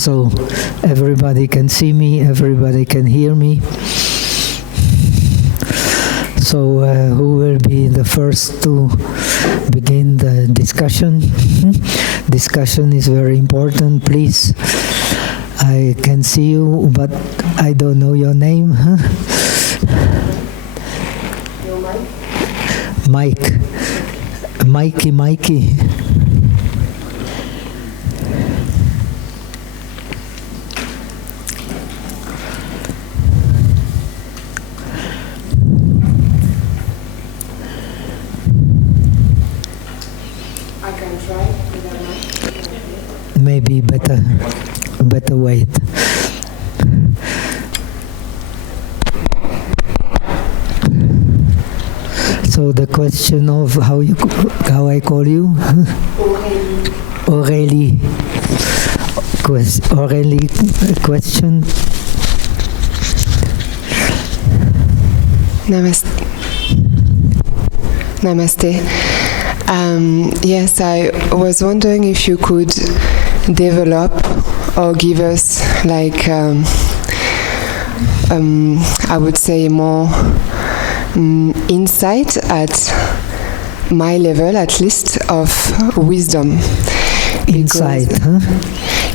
So everybody can see me, everybody can hear me. So who will be the first to begin the discussion? Discussion is very important, please. I can see you, but I don't know your name. Your Mike. Mikey. I can try. Maybe better wait. So the question of how I call you? Aurélie. Aurélie, question. Namaste. Yes, I was wondering if you could develop or give us, like, I would say more insight at my level, at least, of wisdom. Insight, huh?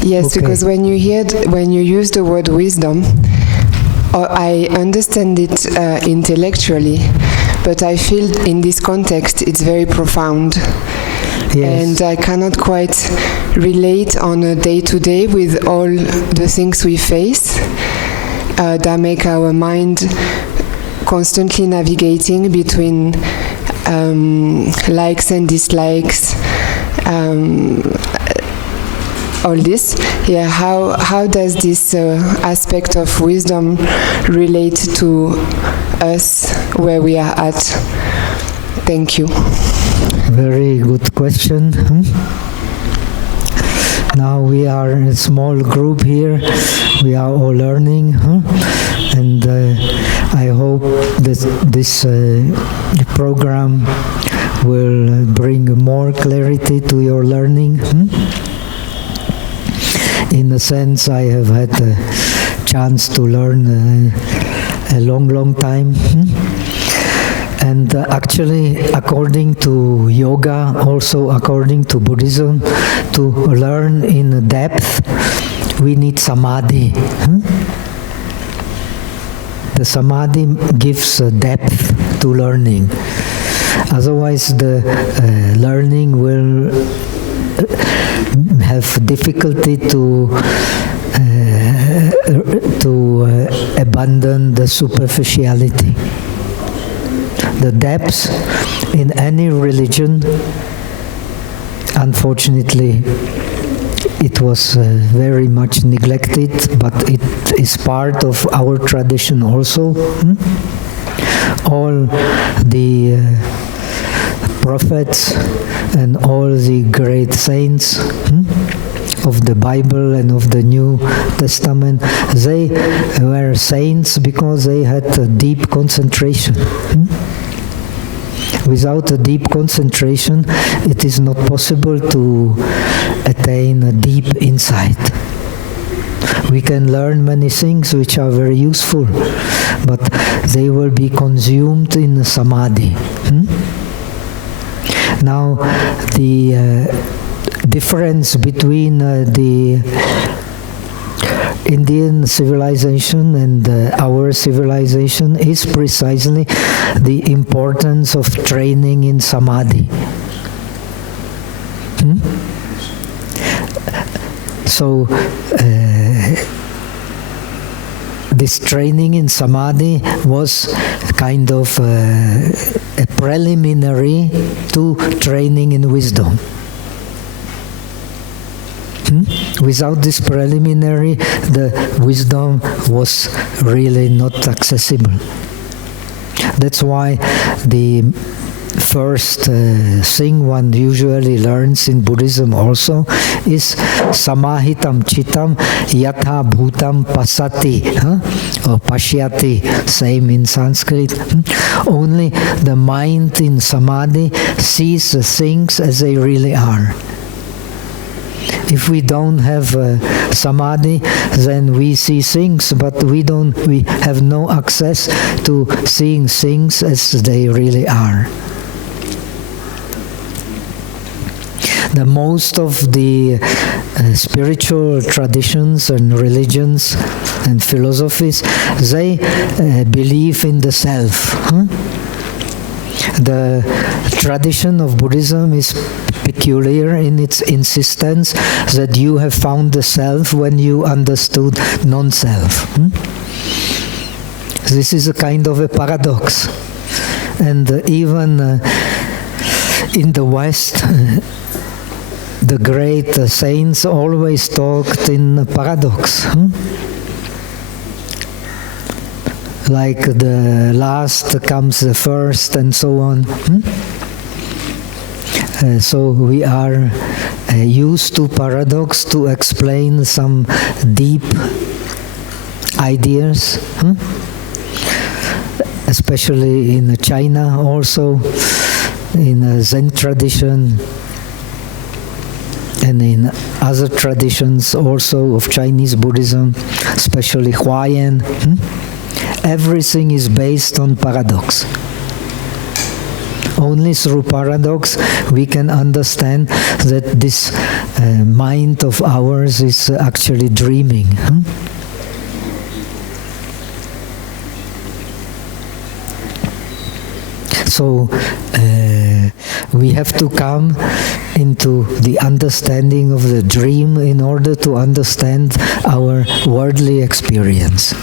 Yes, okay. Because when you use the word wisdom, I understand it intellectually, but I feel in this context it's very profound. Yes. And I cannot quite relate on a day-to-day with all the things we face that make our mind constantly navigating between likes and dislikes, all this. Yeah, how does this aspect of wisdom relate to us where we are at? Thank you. Very good question. Now we are in a small group here. We are all learning, and I hope that this program will bring more clarity to your learning. In a sense, I have had a chance to learn a long time. And actually, according to yoga, also according to Buddhism, to learn in depth, we need samadhi. The samadhi gives depth to learning. Otherwise, the learning will have difficulty to abandon the superficiality. The depths in any religion, unfortunately, it was very much neglected, but it is part of our tradition also. All the prophets and all the great saints of the Bible and of the New Testament, they were saints because they had a deep concentration. Without a deep concentration, it is not possible to attain a deep insight. We can learn many things which are very useful, but they will be consumed in samadhi. Now, the difference between the Indian civilization and our civilization is precisely the importance of training in samadhi. So, this training in samadhi was kind of a preliminary to training in wisdom. Without this preliminary, the wisdom was really not accessible. That's why the first thing one usually learns in Buddhism also is samahitam chitam yatha bhutam pasati, or pashyati, same in Sanskrit. Only the mind in samadhi sees the things as they really are. If we don't have samadhi, then we see things, but we have no access to seeing things as they really are. The most of the spiritual traditions and religions and philosophies, they believe in the self. The tradition of Buddhism is peculiar in its insistence that you have found the self when you understood non-self. This is a kind of a paradox. And even in the West, the great saints always talked in paradox. Like the last comes the first and so on. So we are used to paradox to explain some deep ideas, especially in China, also in Zen tradition, and in other traditions also of Chinese Buddhism, especially Huayan. Everything is based on paradox. Only through paradox we can understand that this mind of ours is actually dreaming. So we have to come into the understanding of the dream in order to understand our worldly experience.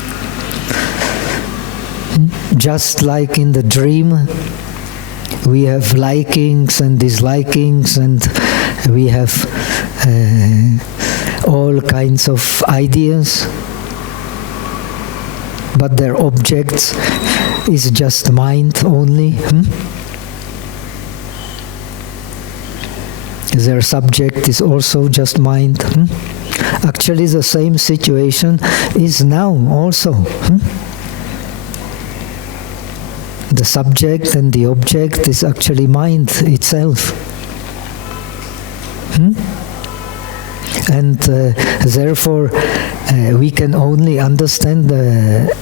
Just like in the dream, we have likings and dislikings, and we have all kinds of ideas, but their objects is just mind only. Their subject is also just mind. Actually, the same situation is now also. The subject and the object is actually mind itself. And therefore, we can only understand the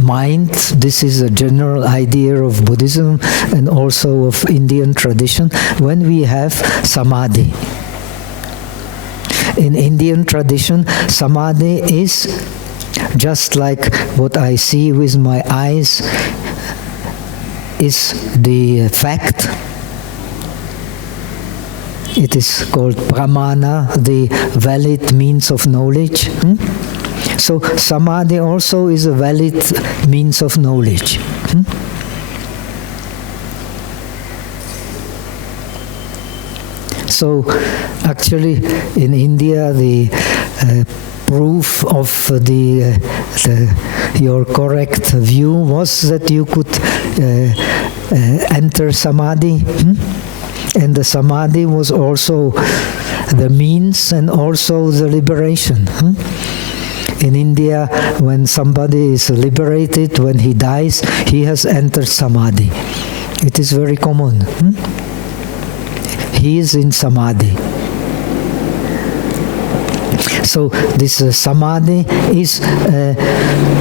mind. This is a general idea of Buddhism and also of Indian tradition, when we have samadhi. In Indian tradition, samadhi is just like what I see with my eyes is the fact. It is called pramana, the valid means of knowledge. So samadhi also is a valid means of knowledge. So actually in India the proof of your correct view was that you could enter samadhi, and the samadhi was also the means and also the liberation. In India, when somebody is liberated, when he dies, he has entered samadhi. It is very common. He is in samadhi. So this samadhi is a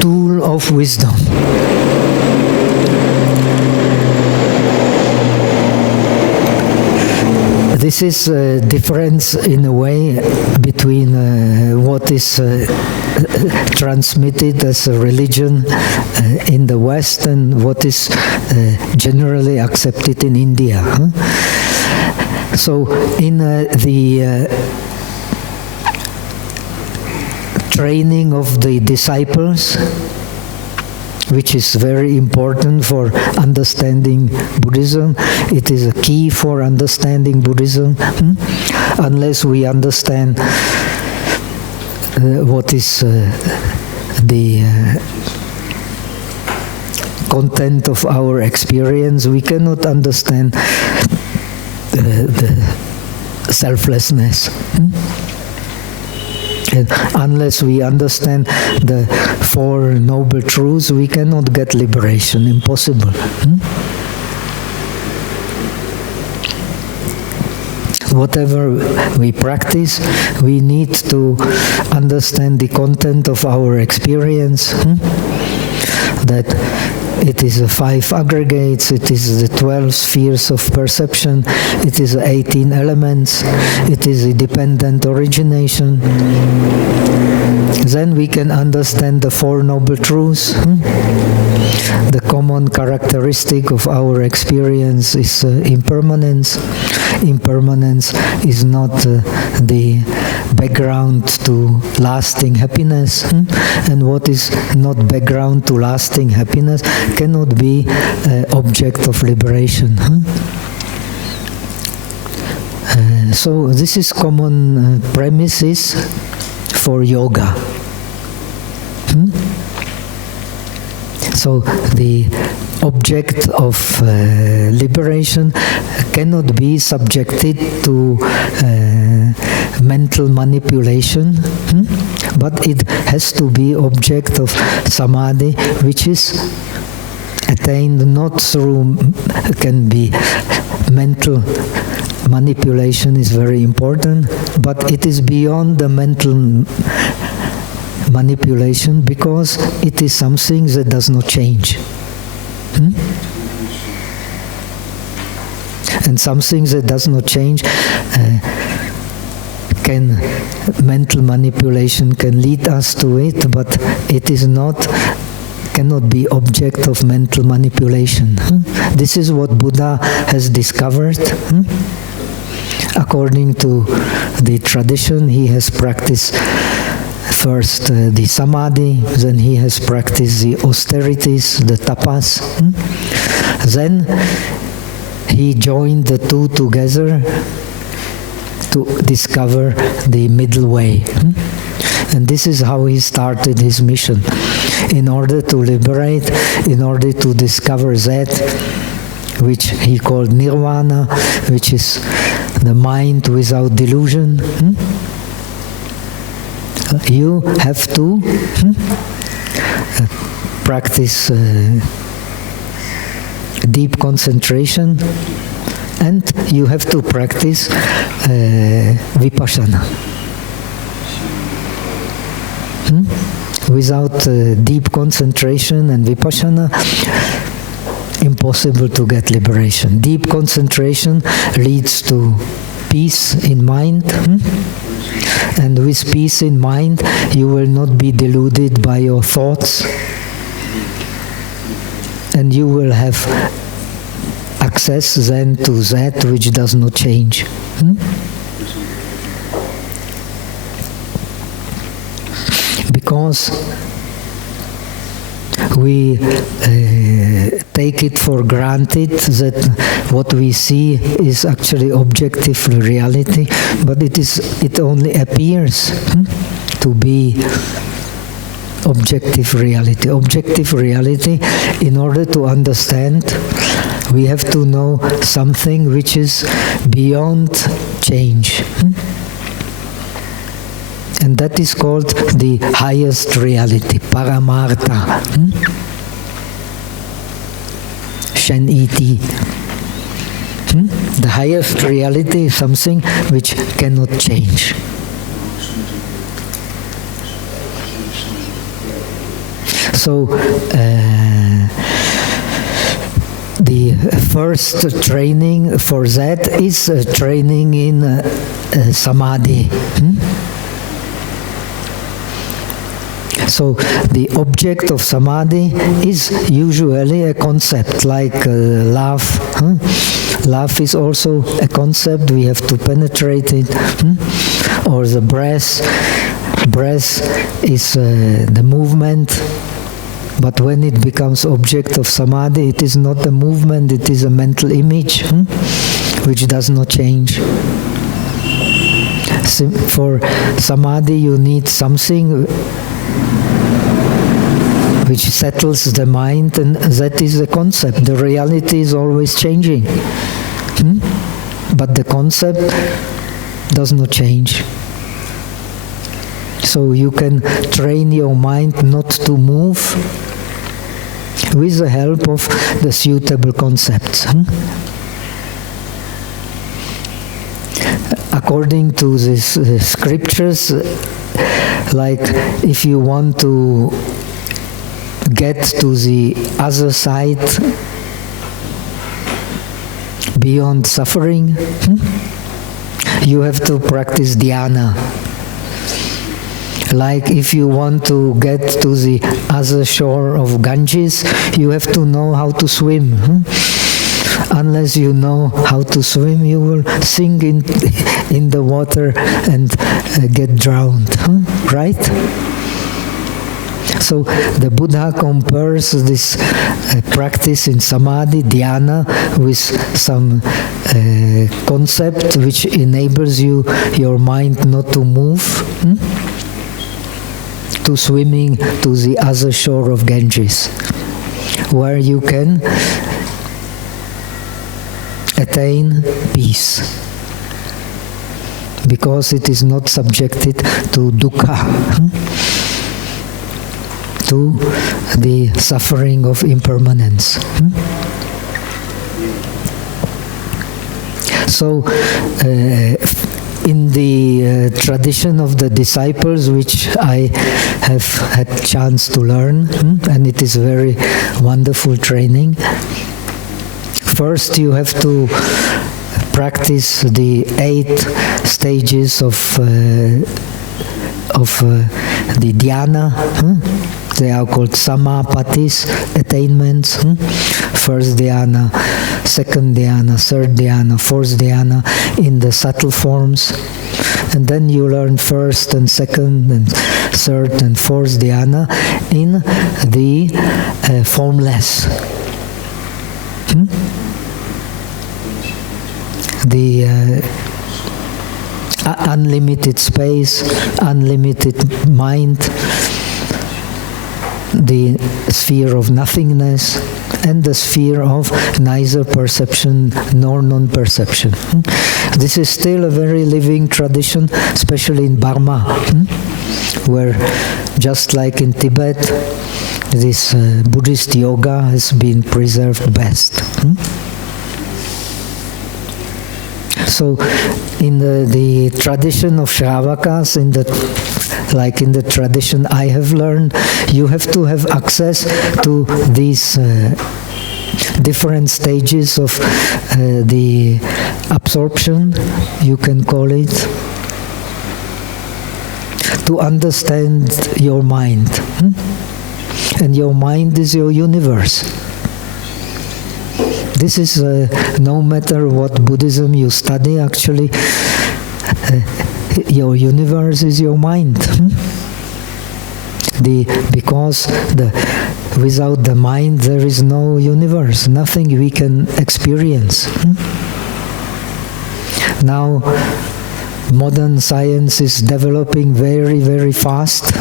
tool of wisdom. This is a difference in a way between what is transmitted as a religion in the West and what is generally accepted in India. So in the training of the disciples, which is very important for understanding Buddhism. It is a key for understanding Buddhism. Unless we understand what is the content of our experience, we cannot understand the selflessness. And unless we understand the Four Noble Truths, we cannot get liberation. Impossible. whatever we practice, we need to understand the content of our experience, that it is the 5 aggregates, it is the 12 spheres of perception, it is the 18 elements, it is the dependent origination. Then we can understand the 4 noble truths. The common characteristic of our experience is impermanence. Impermanence is not the background to lasting happiness. And what is not background to lasting happiness cannot be object of liberation. So this is common premises for yoga. So the object of liberation cannot be subjected to mental manipulation, but it has to be object of samadhi, which is attained not through, can be mental manipulation is very important, but it is beyond the mental manipulation because it is something that does not change. And something that does not change mental manipulation can lead us to it, but it is not, cannot be object of mental manipulation. This is what Buddha has discovered. According to the tradition, he has practiced first the samadhi, then he has practiced the austerities, the tapas. Then he joined the two together to discover the middle way. And this is how he started his mission. In order to liberate, in order to discover that which he called nirvana, which is the mind without delusion, you have to practice deep concentration, and you have to practice vipassana. Without deep concentration and vipassana, impossible to get liberation. Deep concentration leads to peace in mind, and with peace in mind, you will not be deluded by your thoughts, and you will have access then to that which does not change. Because we take it for granted that what we see is actually objective reality, but it only appears to be objective reality. Objective reality, in order to understand, we have to know something which is beyond change. And that is called the highest reality, Paramartha. Shen iti. The highest reality is something which cannot change. So, the first training for that is training in samadhi. So the object of samadhi is usually a concept like love. Love is also a concept, we have to penetrate it. Or the breath. Breath is the movement. But when it becomes object of samadhi, it is not a movement, it is a mental image, which does not change. For samadhi, you need something which settles the mind, and that is the concept. The reality is always changing. But the concept does not change. So you can train your mind not to move with the help of the suitable concepts. according to these scriptures, like if you want to get to the other side beyond suffering, you have to practice dhyana. Like if you want to get to the other shore of Ganges, you have to know how to swim. Unless you know how to swim, you will sink in the water and get drowned, right? So the Buddha compares this practice in samadhi, dhyana, with some concept which enables your mind not to move, to swimming to the other shore of Ganges, where you can attain peace, because it is not subjected to dukkha, to the suffering of impermanence. So, in the tradition of the disciples, which I have had chance to learn, and it is very wonderful training. First, you have to practice the 8 stages of the dhyana. They are called samapatis, attainments. First dhyana, second dhyana, third dhyana, fourth dhyana in the subtle forms. And then you learn first and second and third and fourth dhyana in the formless. The unlimited space, unlimited mind, the sphere of nothingness, and the sphere of neither perception nor non-perception. This is still a very living tradition, especially in Burma, where, just like in Tibet, this Buddhist yoga has been preserved best. So, in the tradition of Shravakas, like in the tradition I have learned, you have to have access to these different stages of the absorption, you can call it, to understand your mind. And your mind is your universe. This is no matter what Buddhism you study, actually, your universe is your mind. Because without the mind there is no universe, nothing we can experience. Now, modern science is developing very, very fast,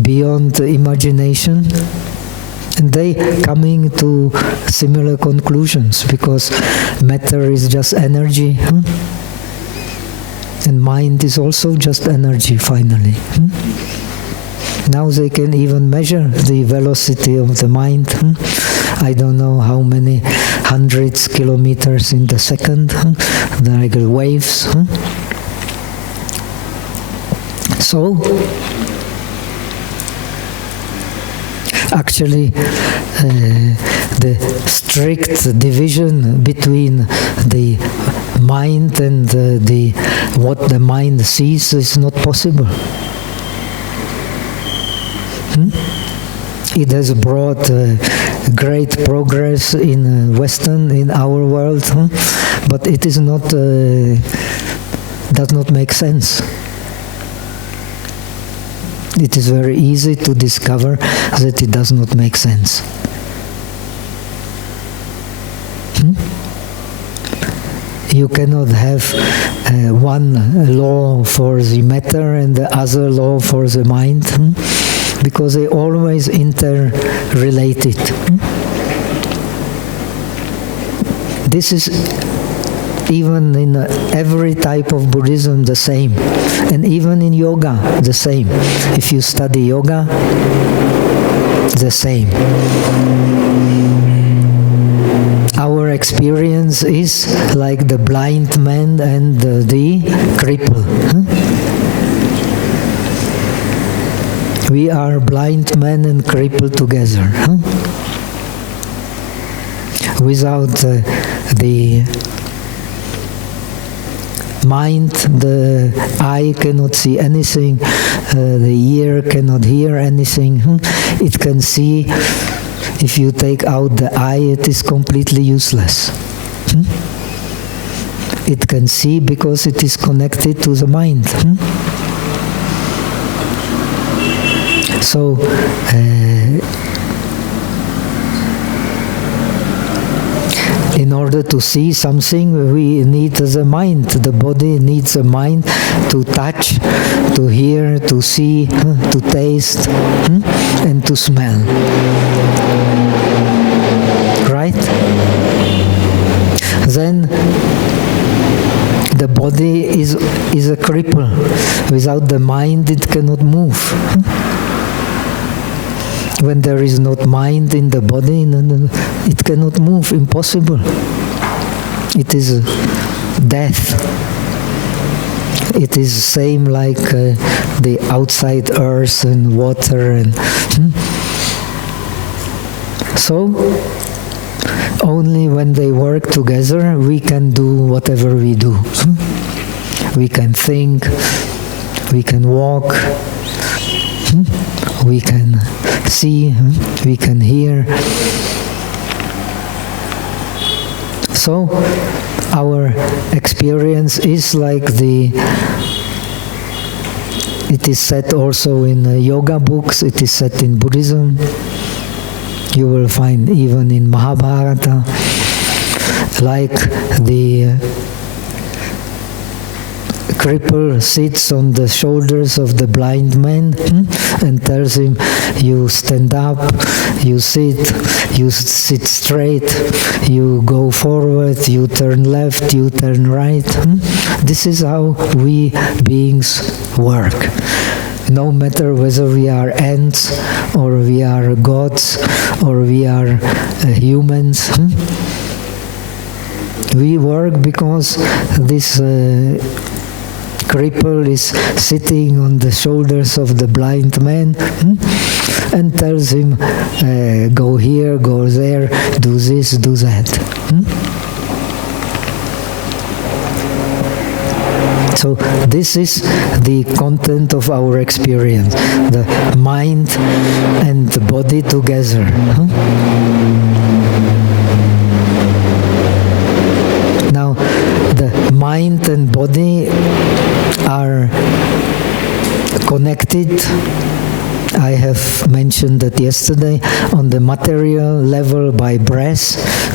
beyond imagination. And they coming to similar conclusions, because matter is just energy, and mind is also just energy, finally. Now they can even measure the velocity of the mind. I don't know how many hundreds kilometers in the second, like waves. So, actually, the strict division between the mind and what the mind sees is not possible. It has brought great progress in our world, but it is not, does not make sense. It is very easy to discover that it does not make sense. You cannot have one law for the matter and the other law for the mind, because they always interrelated. This is even in every type of Buddhism the same, and even in yoga the same. If you study yoga, the same. Our experience is like the blind man and the cripple. We are blind man and cripple together. Without the mind, the eye cannot see anything, the ear cannot hear anything. It can see. If you take out the eye, it is completely useless. It can see because it is connected to the mind. So, in order to see something, we need the mind. The body needs a mind to touch, to hear, to see, to taste, and to smell. Right? Then the body is a cripple. Without the mind, it cannot move. When there is not mind in the body, it cannot move, impossible. It is death. It is the same like the outside earth and water. And so, only when they work together, we can do whatever we do. We can think, we can walk, we can see, we can hear. So our experience is like it is said also in yoga books, it is said in Buddhism. You will find even in Mahabharata, like the cripple sits on the shoulders of the blind man and tells him, you stand up, you sit straight, you go forward, you turn left, you turn right. This is how we beings work. No matter whether we are ants, or we are gods, or we are humans. We work because this cripple is sitting on the shoulders of the blind man and tells him, go here, go there, do this, do that. So this is the content of our experience, the mind and the body together. Now, the mind and body are connected. I have mentioned that yesterday, on the material level by breath.